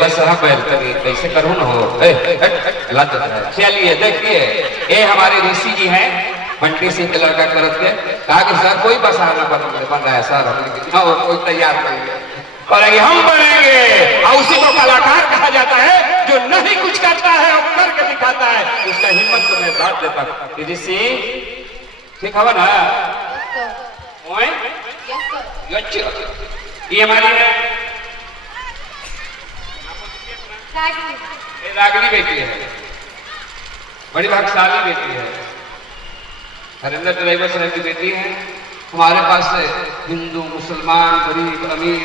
बस हाँ बैल कैसे करूँ न हो लग है। चलिए देखिए ये हमारे ऋषि जी हैं बंटी सिंह के लड़का करत के कहा कि सर कोई बसाना बन रहा है सर हम कोई तैयार नहीं है और हम बनेंगे और उसी को कलाकार कहा जाता है जो नहीं कुछ करता है और करके दिखाता है उसका हिम्मत को मैं बात देता हूँ। ऋषि ठीक है ना ये हमारी रागिनी बेटी है बड़ी भाग्यशाली बेटी है हरिंदर ड्राइवर साहब की बेटी है। हमारे पास हिंदू मुसलमान गरीब अमीर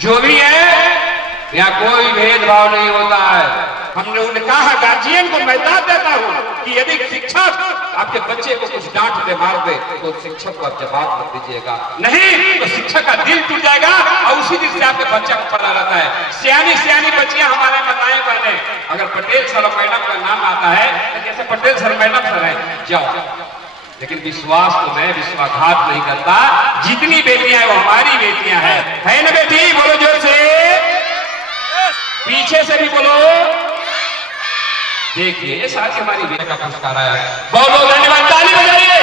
जो भी है यहाँ कोई भेदभाव नहीं होता है। हमने उन्हें कहा गार्जियन को मैं दाद देता हूँ कि यदि शिक्षक आपके बच्चे को कुछ डांट दे मार दे तो शिक्षक को आप जवाब मत दीजिएगा नहीं तो शिक्षक का दिल टूट जाएगा और उसी दिन से आपके बच्चा को पता रहता है। सियानी सियानी बच्चियां हमारे बताए पहले अगर पटेल सर मैडम का नाम आता है तो जैसे पटेल सर मैडम सर है जाओ लेकिन विश्वास तो मैं विश्वासघात नहीं करता। जितनी बेटियां हैं वो हमारी बेटियां हैं है ना बेटी बोलो जोर से पीछे से भी बोलो। देखिए ये सारी हमारी बेटी का पुरस्कार आया है। बहुत बहुत धन्यवाद ताली बजाइए।